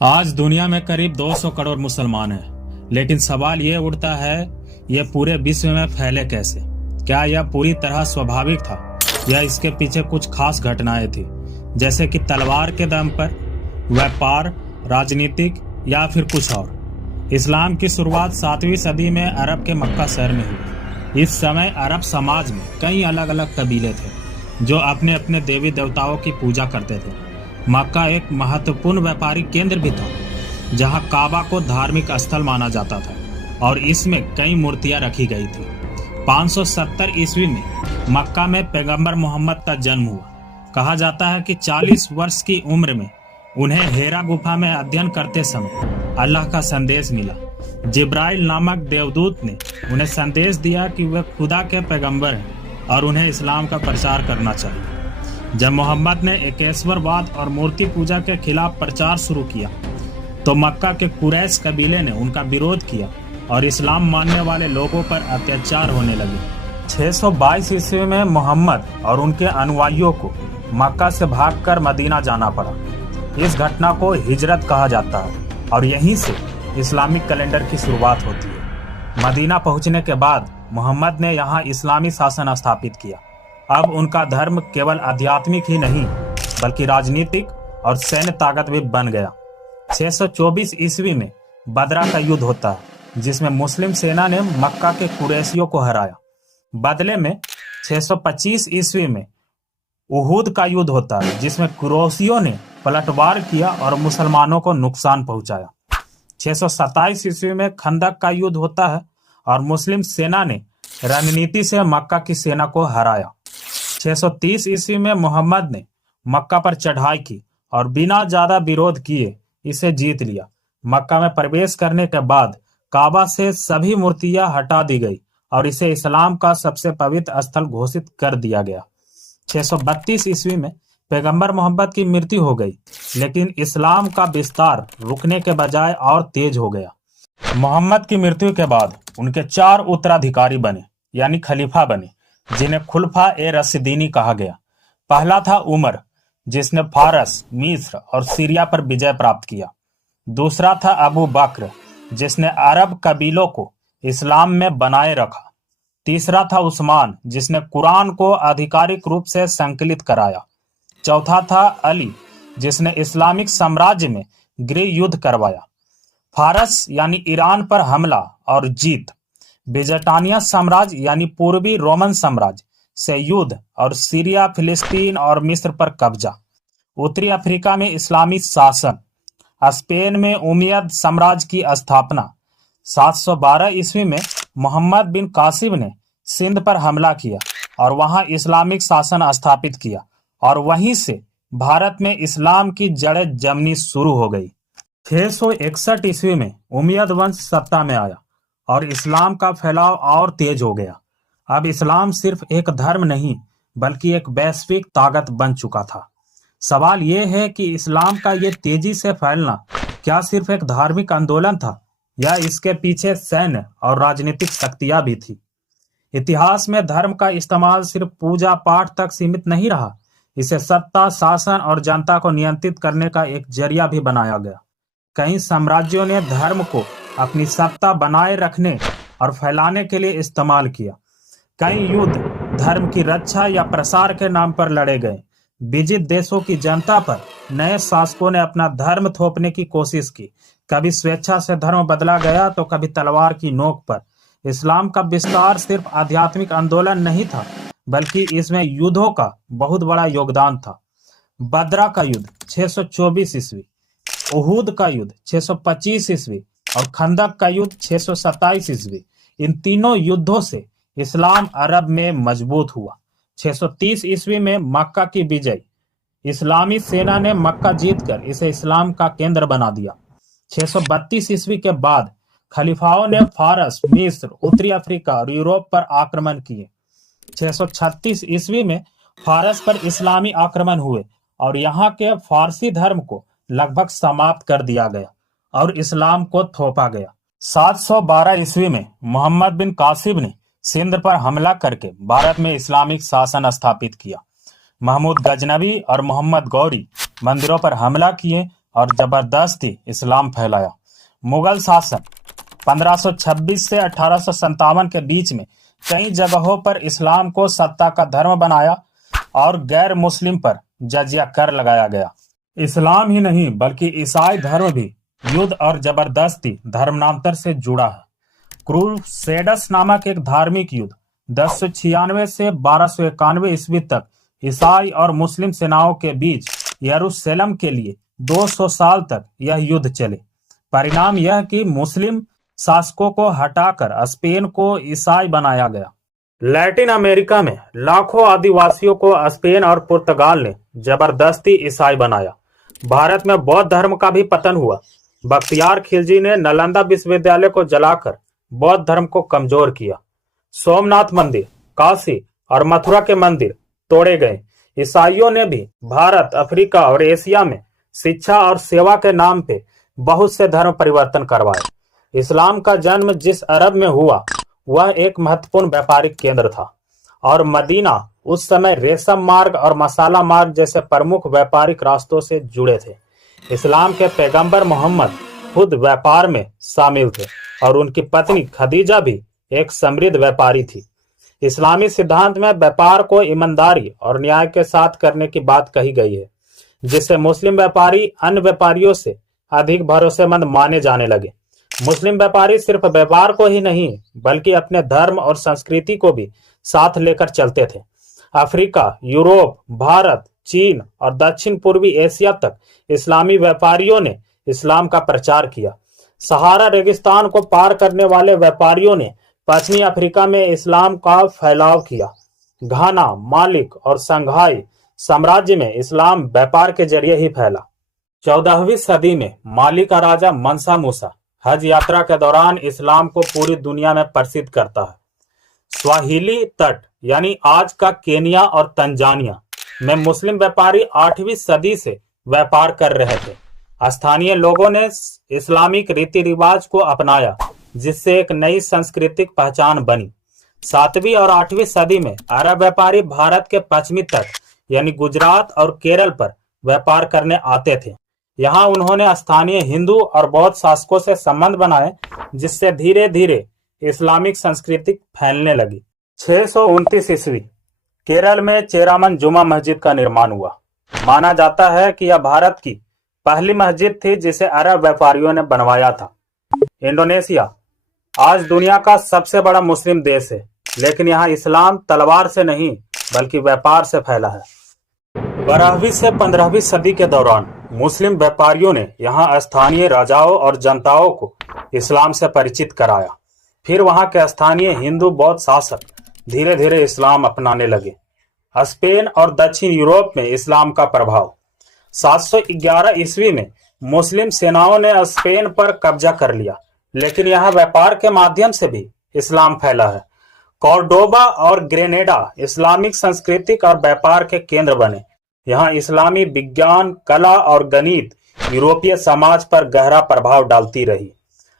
आज दुनिया में करीब 200 करोड़ मुसलमान हैं, लेकिन सवाल ये उठता है, ये पूरे विश्व में फैले कैसे? क्या यह पूरी तरह स्वाभाविक था या इसके पीछे कुछ खास घटनाएं थी, जैसे कि तलवार के दम पर, व्यापार, राजनीतिक या फिर कुछ और? इस्लाम की शुरुआत 7वीं सदी में अरब के मक्का शहर में हुई। इस समय अरब समाज में कई अलग अलग कबीले थे जो अपने अपने देवी देवताओं की पूजा करते थे। मक्का एक महत्वपूर्ण व्यापारिक केंद्र भी था, जहां काबा को धार्मिक स्थल माना जाता था और इसमें कई मूर्तियां रखी गई थी। 570 ईस्वी में मक्का में पैगंबर मोहम्मद का जन्म हुआ। कहा जाता है कि 40 वर्ष की उम्र में उन्हें हेरा गुफा में अध्ययन करते समय अल्लाह का संदेश मिला। जिब्राइल नामक देवदूत ने उन्हें संदेश दिया कि वे खुदा के पैगंबर हैं और उन्हें इस्लाम का प्रचार करना चाहिए। जब मोहम्मद ने एकेश्वरवाद और मूर्ति पूजा के खिलाफ प्रचार शुरू किया तो मक्का के कुरैश कबीले ने उनका विरोध किया और इस्लाम मानने वाले लोगों पर अत्याचार होने लगे। 622 ईस्वी में मोहम्मद और उनके अनुयायियों को मक्का से भागकर मदीना जाना पड़ा। इस घटना को हिजरत कहा जाता है और यहीं से इस्लामिक कैलेंडर की शुरुआत होती है। मदीना पहुंचने के बाद मोहम्मद ने यहाँ इस्लामी शासन स्थापित किया। अब उनका धर्म केवल आध्यात्मिक ही नहीं बल्कि राजनीतिक और सैन्य ताकत भी बन गया। 624 ईस्वी में बदरा का युद्ध होता है, जिसमें मुस्लिम सेना ने मक्का के कुरैशियों को हराया। बदले में 625 ईस्वी में उहुद का युद्ध होता है, जिसमें कुरैशियों ने पलटवार किया और मुसलमानों को नुकसान पहुंचाया। 627 ईस्वी में खंदक का युद्ध होता है और मुस्लिम सेना ने रणनीति से मक्का की सेना को हराया। 630 ईस्वी में मोहम्मद ने मक्का पर चढ़ाई की और बिना ज्यादा विरोध किए इसे जीत लिया। मक्का में प्रवेश करने के बाद काबा से सभी मूर्तियां हटा दी गई और इसे इस्लाम का सबसे पवित्र स्थल घोषित कर दिया गया। 632 ईस्वी में पैगंबर मोहम्मद की मृत्यु हो गई, लेकिन इस्लाम का विस्तार रुकने के बजाय और तेज हो गया। मोहम्मद की मृत्यु के बाद उनके 4 उत्तराधिकारी बने, यानी खलीफा बने, जिन्हें खुलफा ए रशीदीनी कहा गया। पहला था उमर, जिसने फारस, मिस्र और सीरिया पर विजय प्राप्त किया। दूसरा था अबू बकर, जिसने अरब कबीलों को इस्लाम में बनाए रखा। तीसरा था उस्मान, जिसने कुरान को आधिकारिक रूप से संकलित कराया। चौथा था अली, जिसने इस्लामिक साम्राज्य में गृह युद्ध करवाया। फारस यानी ईरान पर हमला और जीत, बिजटानिया साम्राज्य यानी पूर्वी रोमन साम्राज्य से युद्ध और सीरिया, फिलिस्तीन और मिस्र पर कब्जा। उत्तरी अफ्रीका में इस्लामी शासन, स्पेन में उमैयद साम्राज्य की स्थापना। 712 ईस्वी में मोहम्मद बिन कासिम ने सिंध पर हमला किया और वहां इस्लामिक शासन स्थापित किया और वहीं से भारत में इस्लाम की जड़ें जमनी शुरू हो गई। 661 ईस्वी में उमैयद वंश सत्ता में आया और इस्लाम का फैलाव और तेज हो गया। अब इस्लाम सिर्फ एक धर्म नहीं बल्कि एक वैश्विक ताकत बन चुका था। सवाल यह है कि इस्लाम का ये तेजी से फैलना क्या सिर्फ एक धार्मिक आंदोलन था या इसके पीछे सैन्य और राजनीतिक शक्तियां भी थी? इतिहास में धर्म का इस्तेमाल सिर्फ पूजा पाठ तक सीमित नहीं रहा, इसे सत्ता, शासन और जनता को नियंत्रित करने का एक जरिया भी बनाया गया। कई साम्राज्यों ने धर्म को अपनी सत्ता बनाए रखने और फैलाने के लिए इस्तेमाल किया। कई युद्ध धर्म की रक्षा या प्रसार के नाम पर लड़े गए। विजित देशों की जनता पर नए शासकों ने अपना धर्म थोपने की कोशिश की। कभी स्वेच्छा से धर्म बदला गया तो कभी तलवार की नोक पर। इस्लाम का विस्तार सिर्फ आध्यात्मिक आंदोलन नहीं था बल्कि इसमें युद्धों का बहुत बड़ा योगदान था। बदरा का युद्ध 624 ईस्वी, उहुद का युद्ध 625 ईस्वी और खंदक का युद्ध 627 ईस्वी। इन तीनों युद्धों से इस्लाम अरब में मजबूत हुआ। 630 ईस्वी में मक्का की विजय, इस्लामी सेना ने मक्का जीतकर इसे इस्लाम का केंद्र बना दिया। 632 ईस्वी के बाद खलीफाओं ने फारस, मिस्र, उत्तरी अफ्रीका और यूरोप पर आक्रमण किए। 636 ईस्वी में फारस पर इस्लामी आक्रमण हुए और यहाँ के फारसी धर्म को लगभग समाप्त कर दिया गया और इस्लाम को थोपा गया। 712 ईस्वी में मोहम्मद बिन कासिम ने सिंध पर हमला करके भारत में इस्लामिक शासन स्थापित किया। महमूद गजनवी और मोहम्मद गौरी मंदिरों पर हमला किए और जबरदस्ती इस्लाम फैलाया। मुगल शासन 1526 से 1857 के बीच में कई जगहों पर इस्लाम को सत्ता का धर्म बनाया और गैर मुस्लिम पर जजिया कर लगाया गया। इस्लाम ही नहीं बल्कि ईसाई धर्म भी युद्ध और जबरदस्ती धर्मांतर से जुड़ा है। क्रूसेडर्स नामक एक धार्मिक युद्ध 1096 से 1291 ईस्वी तक ईसाई और मुस्लिम सेनाओं के बीच यरूशलेम के लिए 200 साल तक यह युद्ध चले। परिणाम यह कि मुस्लिम शासकों को हटाकर स्पेन को ईसाई बनाया गया। लैटिन अमेरिका में लाखों आदिवासियों को स्पेन और पुर्तगाल ने जबरदस्ती ईसाई बनाया। भारत में बौद्ध धर्म का भी पतन हुआ। बख्तियार खिलजी ने नालंदा विश्वविद्यालय को जलाकर बौद्ध धर्म को कमजोर किया। सोमनाथ मंदिर, काशी और मथुरा के मंदिर तोड़े गए। ईसाइयों ने भी भारत, अफ्रीका और एशिया में शिक्षा और सेवा के नाम पे बहुत से धर्म परिवर्तन करवाए। इस्लाम का जन्म जिस अरब में हुआ वह एक महत्वपूर्ण व्यापारिक केंद्र था और मदीना उस समय रेशम मार्ग और मसाला मार्ग जैसे प्रमुख व्यापारिक रास्तों से जुड़े थे। इस्लाम के पैगंबर मोहम्मद खुद व्यापार में शामिल थे और उनकी पत्नी खदीजा भी एक समृद्ध व्यापारी थी। इस्लामी सिद्धांत में व्यापार को ईमानदारी और न्याय के साथ करने की बात कही गई है, जिससे मुस्लिम व्यापारी अन्य व्यापारियों से अधिक भरोसेमंद माने जाने लगे। मुस्लिम व्यापारी सिर्फ व्यापार को ही नहीं बल्कि अपने धर्म और संस्कृति को भी साथ लेकर चलते थे। अफ्रीका, यूरोप, भारत, चीन और दक्षिण पूर्वी एशिया तक इस्लामी व्यापारियों ने इस्लाम का प्रचार किया। सहारा रेगिस्तान को पार करने वाले व्यापारियों ने पश्चिमी अफ्रीका में इस्लाम का फैलाव किया। घाना, मालिक और संघाई साम्राज्य में इस्लाम व्यापार के जरिए ही फैला। 14वीं सदी में माली का राजा मनसा मूसा हज यात्रा के दौरान इस्लाम को पूरी दुनिया में प्रसिद्ध करता है। स्वाहिली तट यानी आज का केनिया और तंजानिया में मुस्लिम व्यापारी 8वीं सदी से व्यापार कर रहे थे। स्थानीय लोगों ने इस्लामिक रीति रिवाज को अपनाया, जिससे एक नई सांस्कृतिक पहचान बनी। 7वीं और 8वीं सदी में अरब व्यापारी भारत के पश्चिमी तट यानी गुजरात और केरल पर व्यापार करने आते थे। यहाँ उन्होंने स्थानीय हिंदू और बौद्ध शासकों से संबंध बनाए, जिससे धीरे धीरे इस्लामिक संस्कृति फैलने लगी। 629 ईस्वी केरल में चेरामन जुमा मस्जिद का निर्माण हुआ। माना जाता है कि यह भारत की पहली मस्जिद थी जिसे अरब व्यापारियों ने बनवाया था। इंडोनेशिया आज दुनिया का सबसे बड़ा मुस्लिम देश है, लेकिन यहाँ इस्लाम तलवार से नहीं बल्कि व्यापार से फैला है। 12वीं से 15वीं सदी के दौरान मुस्लिम व्यापारियों ने यहाँ स्थानीय राजाओं और जनताओं को इस्लाम से परिचित कराया। फिर वहाँ के स्थानीय हिंदू बौद्ध शासक धीरे धीरे इस्लाम अपनाने लगे। स्पेन और दक्षिण यूरोप में इस्लाम का प्रभाव। 711 ईस्वी में मुस्लिम सेनाओं ने स्पेन पर कब्जा कर लिया, लेकिन यहाँ व्यापार के माध्यम से भी इस्लाम फैला है। कॉर्डोबा और ग्रेनेडा इस्लामिक सांस्कृतिक और व्यापार के केंद्र बने। यहाँ इस्लामी विज्ञान, कला और गणित यूरोपीय समाज पर गहरा प्रभाव डालती रही।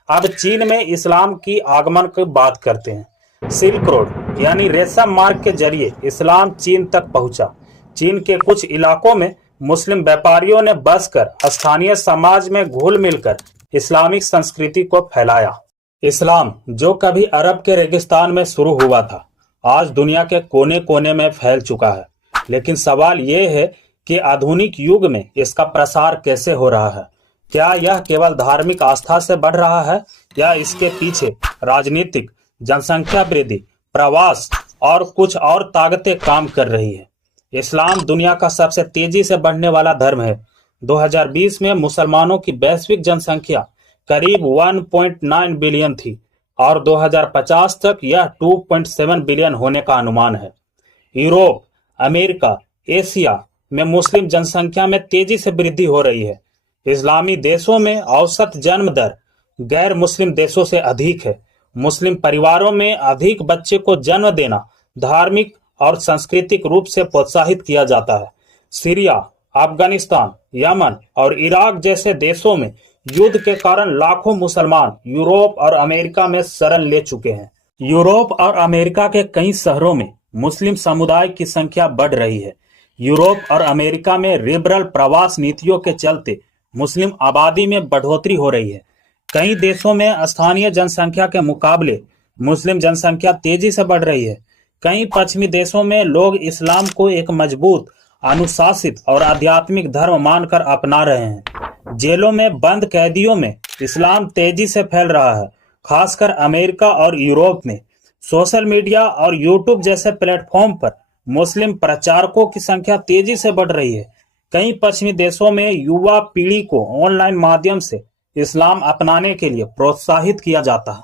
अब चीन में इस्लाम की आगमन की बात करते हैं। सिल्क रोड यानी रेशम मार्ग के जरिए इस्लाम चीन तक पहुंचा। चीन के कुछ इलाकों में मुस्लिम व्यापारियों ने बसकर स्थानीय समाज में घुल मिलकर इस्लामिक संस्कृति को फैलाया। इस्लाम जो कभी अरब के रेगिस्तान में शुरू हुआ था, आज दुनिया के कोने कोने में फैल चुका है। लेकिन सवाल ये है कि आधुनिक युग में इसका प्रसार कैसे हो रहा है? क्या यह केवल धार्मिक आस्था से बढ़ रहा है या इसके पीछे राजनीतिक, जनसंख्या वृद्धि, प्रवास और कुछ और ताकतें काम कर रही है? इस्लाम दुनिया का सबसे तेजी से बढ़ने वाला धर्म है। 2020 में मुसलमानों की वैश्विक जनसंख्या करीब 1.9 बिलियन थी और 2050 तक यह 2.7 बिलियन होने का अनुमान है। यूरोप, अमेरिका, एशिया में मुस्लिम जनसंख्या में तेजी से वृद्धि हो रही है। इस्लामी देशों में औसत जन्म दर गैर मुस्लिम देशों से अधिक है। मुस्लिम परिवारों में अधिक बच्चे को जन्म देना धार्मिक और सांस्कृतिक रूप से प्रोत्साहित किया जाता है। सीरिया, अफगानिस्तान, यमन और इराक जैसे देशों में युद्ध के कारण लाखों मुसलमान यूरोप और अमेरिका में शरण ले चुके हैं। यूरोप और अमेरिका के कई शहरों में मुस्लिम समुदाय की संख्या बढ़ रही है। यूरोप और अमेरिका में लिबरल प्रवास नीतियों के चलते मुस्लिम आबादी में बढ़ोतरी हो रही है। कई देशों में स्थानीय जनसंख्या के मुकाबले मुस्लिम जनसंख्या तेजी से बढ़ रही है। कई पश्चिमी देशों में लोग इस्लाम को एक मजबूत, अनुशासित और आध्यात्मिक धर्म मानकर अपना रहे हैं। जेलों में बंद कैदियों में इस्लाम तेजी से फैल रहा है, खासकर अमेरिका और यूरोप में। सोशल मीडिया और यूट्यूब जैसे प्लेटफॉर्म पर मुस्लिम प्रचारकों की संख्या तेजी से बढ़ रही है। कई पश्चिमी देशों में युवा पीढ़ी को ऑनलाइन माध्यम से इस्लाम अपनाने के लिए प्रोत्साहित किया जाता है।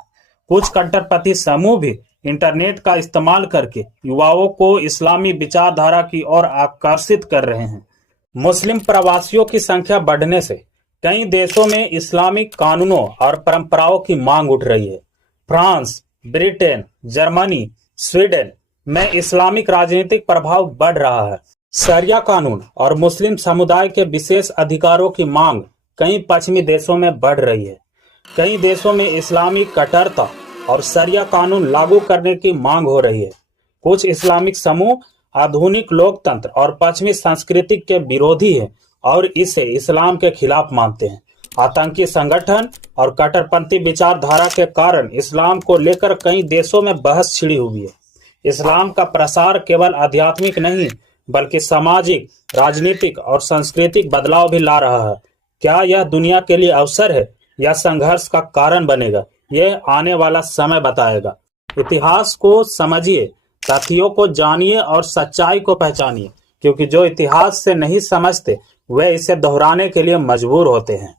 कुछ कट्टरपंथी समूह भी इंटरनेट का इस्तेमाल करके युवाओं को इस्लामी विचारधारा की ओर आकर्षित कर रहे हैं। मुस्लिम प्रवासियों की संख्या बढ़ने से कई देशों में इस्लामिक कानूनों और परंपराओं की मांग उठ रही है। फ्रांस, ब्रिटेन, जर्मनी, स्वीडन में इस्लामिक राजनीतिक प्रभाव बढ़ रहा है। शरिया कानून और मुस्लिम समुदाय के विशेष अधिकारों की मांग कई पश्चिमी देशों में बढ़ रही है। कई देशों में इस्लामी कट्टरता और शरिया कानून लागू करने की मांग हो रही है। कुछ इस्लामिक समूह आधुनिक लोकतंत्र और पश्चिमी संस्कृति के विरोधी हैं और इसे इस्लाम के खिलाफ मानते हैं। आतंकी संगठन और कट्टरपंथी विचारधारा के कारण इस्लाम को लेकर कई देशों में बहस छिड़ी हुई है। इस्लाम का प्रसार केवल आध्यात्मिक नहीं बल्कि सामाजिक, राजनीतिक और सांस्कृतिक बदलाव भी ला रहा है। क्या यह दुनिया के लिए अवसर है या संघर्ष का कारण बनेगा, यह आने वाला समय बताएगा। इतिहास को समझिए, तथ्यों को जानिए और सच्चाई को पहचानिए, क्योंकि जो इतिहास से नहीं समझते वे इसे दोहराने के लिए मजबूर होते हैं।